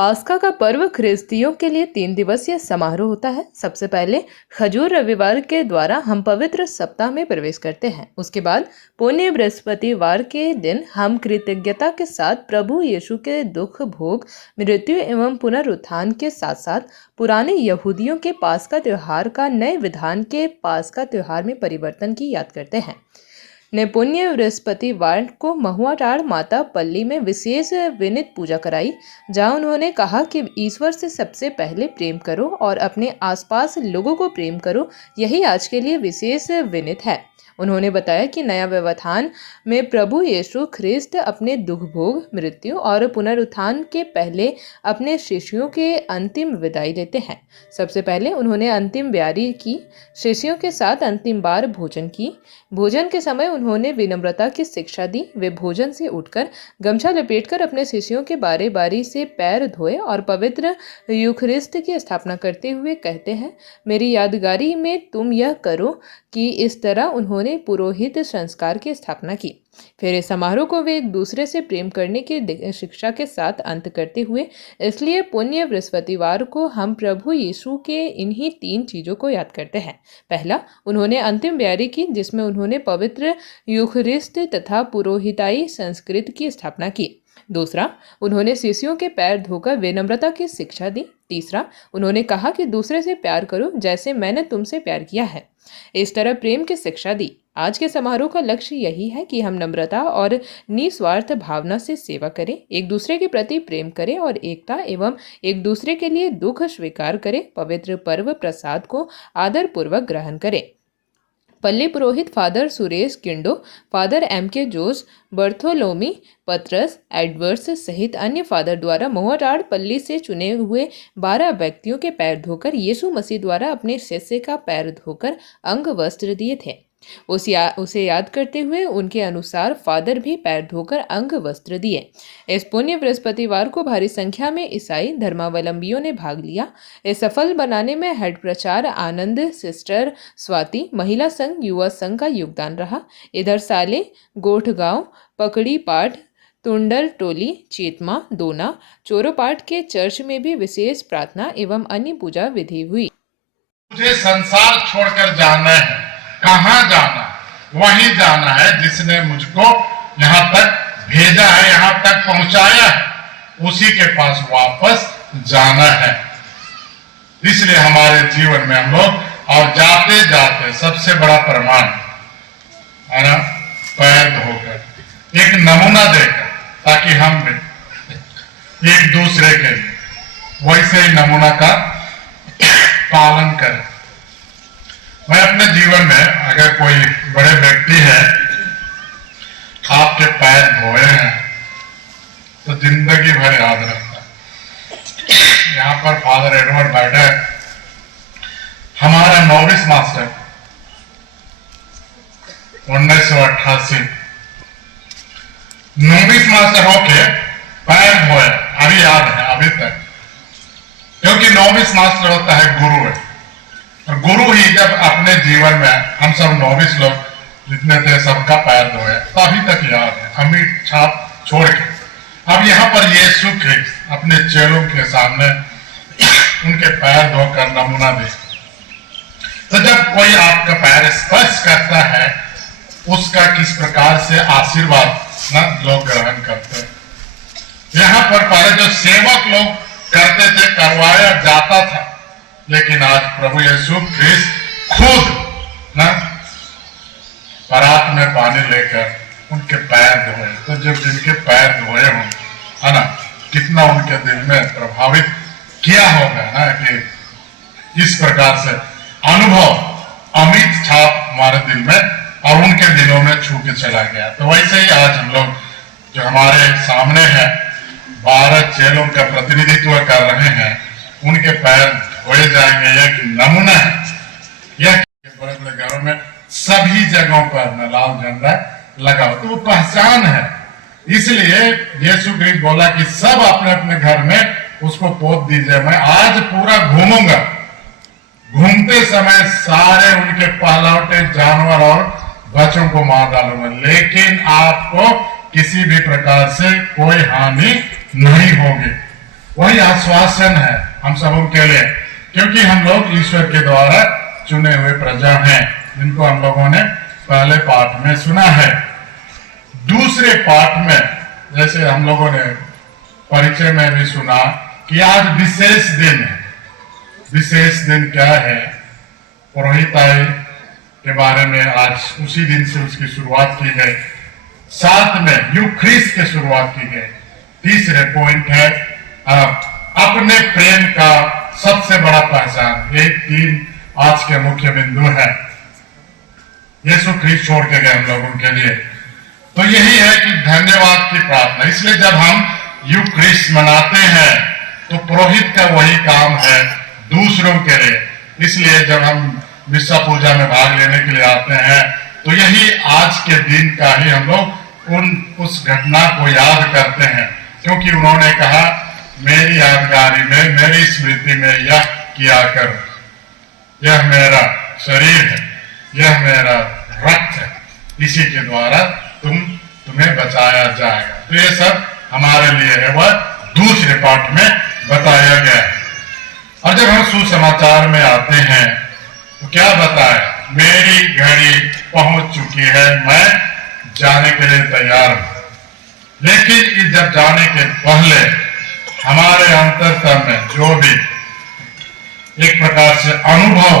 पास्का का पर्व ख्रिस्तियों के लिए 3 दिवसीय समारोह होता है। सबसे पहले खजूर रविवार के द्वारा हम पवित्र सप्ताह में प्रवेश करते हैं। उसके बाद पुण्य बृहस्पतिवार के दिन हम कृतज्ञता के साथ प्रभु यीशु के दुख, भोग, मृत्यु एवं पुनरुत्थान के साथ साथ पुराने यहूदियों के पास्का त्योहार का नए विधान के पास्का त्योहार में परिवर्तन की याद करते हैं। ने पुण्य बृहस्पतिवार को महुआटाड़ माता पल्ली में विशेष विनित पूजा कराई, जहां उन्होंने कहा कि ईश्वर से सबसे पहले प्रेम करो और अपने आसपास लोगों को प्रेम करो। यही आज के लिए विशेष विनित है। उन्होंने बताया कि नया व्यवधान में प्रभु यीशु ख्रिस्त अपने दुख, भोग, मृत्यु और पुनरुत्थान के पहले अपने शिष्यों के अंतिम विदाई लेते हैं। सबसे पहले उन्होंने अंतिम ब्यारी की, शिष्यों के साथ अंतिम बार भोजन की। भोजन के समय उन्होंने विनम्रता की शिक्षा दी। वे भोजन से उठकर गमछा लपेटकर अपने शिष्यों के बारी बारी से पैर धोए और पवित्र यूखरिस्ट की स्थापना करते हुए कहते हैं, मेरी यादगारी में तुम यह करो कि इस तरह उन्होंने पुरोहित संस्कार की स्थापना की। फिर इस समारोह को वे एक दूसरे से प्रेम करने की शिक्षा के साथ अंत करते हुए, इसलिए पुण्य बृहस्पतिवार को हम प्रभु यीशु के इन्हीं 3 चीज़ों को याद करते हैं। पहला, उन्होंने अंतिम ब्यारी की, जिसमें उन्होंने पवित्र यूखरिस्ट तथा पुरोहिताई संस्कृति की स्थापना की। दूसरा, उन्होंने शिष्यों के पैर धोकर विनम्रता की शिक्षा दी। तीसरा, उन्होंने कहा कि दूसरे से प्यार करो जैसे मैंने तुमसे प्यार किया है। इस तरह प्रेम की शिक्षा दी। आज के समारोह का लक्ष्य यही है कि हम नम्रता और निस्वार्थ भावना से सेवा करें, एक दूसरे के प्रति प्रेम करें और एकता एवं एक दूसरे के लिए दुख स्वीकार करें। पवित्र पर्व प्रसाद को आदरपूर्वक ग्रहण करें। पल्ली पुरोहित फादर सुरेश किंडो, फादर M.K. जोस, बर्थोलोमी पत्रस एडवर्ड्स सहित अन्य फादर द्वारा महुआटाड़ पल्ली से चुने हुए 12 व्यक्तियों के पैर धोकर यीशु मसीह द्वारा अपने शिष्य का पैर धोकर अंग वस्त्र दिए थे। उसे याद करते हुए उनके अनुसार फादर भी पैर धोकर अंग वस्त्र दिए। इस पुण्य बृहस्पतिवार को भारी संख्या में ईसाई धर्मावलंबियों ने भाग लिया। इस सफल बनाने में हेड प्रचार आनंद, सिस्टर स्वाति, महिला संघ, युवा संघ का योगदान रहा। इधर साले, गोठगांव, पकड़ी पाठ, तुंडल टोली, चेतमा, दोना, चोरोपाठ के चर्च में भी विशेष प्रार्थना एवं अन्य पूजा विधि हुई। मुझे संसार छोड़कर जाना है, कहाँ जाना? वहीं जाना है जिसने मुझको यहाँ तक भेजा है, यहाँ तक पहुंचाया है, उसी के पास वापस जाना है। इसलिए हमारे जीवन में हम लोग और जाते जाते सबसे बड़ा प्रमाण है ना, पैर धोकर एक नमूना देकर, ताकि हम भी एक दूसरे के वैसे ही नमूना का पालन करें। मैं अपने जीवन में, अगर कोई बड़े व्यक्ति है आपके पैर धोए हैं तो जिंदगी भर याद रखता है। यहाँ पर फादर एडवर्ड बैठे, हमारा नोविस मास्टर 1988 नोविस मास्टर होके पैर धोए, अभी याद है अभी तक, क्योंकि नोविस मास्टर होता है गुरु है, और गुरु ही जब अपने जीवन में हम सब नोविस लोग जितने थे सबका पैर धोए, तो अभी तक याद है, हमें छाप छोड़ के। अब यहाँ पर यीशु ख्रिस्त अपने चेलों के सामने उनके पैर धोकर नमूना दे। तो जब कोई आपका पैर स्पर्श करता है, उसका किस प्रकार से आशीर्वाद ना लोग ग्रहण करते हैं। यहाँ पर पहले जो सेवक लोग करते थे, करवाया जाता था, लेकिन आज प्रभु यीशु ख्रिस्त खुद ना परात में पानी लेकर उनके पैर धोए। तो जब जिनके पैर धोए हों, है ना, कितना उनके दिल में प्रभावित किया होगा ना, कि इस प्रकार से अनुभव अमित छाप हमारे दिल में और उनके दिलों में छू के चला गया। तो वैसे ही आज हम लोग जो हमारे सामने है 12 चेलों का प्रतिनिधित्व कर रहे हैं, उनके पैर धोए जाएंगे। यह नमूना है, यह बड़े बड़े घरों में सभी जगहों पर न लाल झंडा लगाओ, तो वो पहचान है। इसलिए यीशु ख्रिस्त बोला कि सब अपने अपने घर में उसको पोत दीजिए। मैं आज पूरा घूमूंगा, घूमते समय सारे उनके पहलौटे जानवर और बच्चों को मार डालूंगा, लेकिन आपको किसी भी प्रकार से कोई हानि नहीं होगी। वही आश्वासन है हम सबों के लिए, क्योंकि हम लोग ईश्वर के द्वारा चुने हुए प्रजा हैं, जिनको हम लोगों ने पहले पाठ में सुना है। दूसरे पाठ में जैसे हम लोगों ने परिचय में भी सुना कि आज विशेष दिन है। विशेष दिन क्या है? पुरोहिताई के बारे में आज उसी दिन से उसकी शुरुआत की गई। साथ में यूख्रिस्ट की शुरुआत की गई। तीसरे पॉइंट है अपने प्रेम का सबसे बड़ा पहचान। ये 3 आज के मुख्य बिंदु है। यीशु ख्रीस्त छोड़ के गए हम लोगों के लिए। तो यही है कि धन्यवाद की प्रार्थना। इसलिए जब हम यूख्रिस्ट मनाते हैं तो पुरोहित का वही काम है दूसरों के लिए। इसलिए जब हम मिस्सा पूजा में भाग लेने के लिए आते हैं तो यही आज के दिन का ही हम लोग उस घटना को याद करते हैं, क्योंकि उन्होंने कहा मेरी यादगारी में, मेरी स्मृति में यह किया करो। यह मेरा शरीर है, यह मेरा रक्त है, इसी के द्वारा तुम्हें बचाया जाएगा। तो ये सब हमारे लिए है, वह दूसरे पाठ में बताया गया है। और जब हम सुसमाचार में आते हैं तो क्या बताया? मेरी घड़ी पहुंच चुकी है, मैं जाने के लिए तैयार हूं। लेकिन जब जाने के पहले हमारे अंतरतम में जो भी एक प्रकार से अनुभव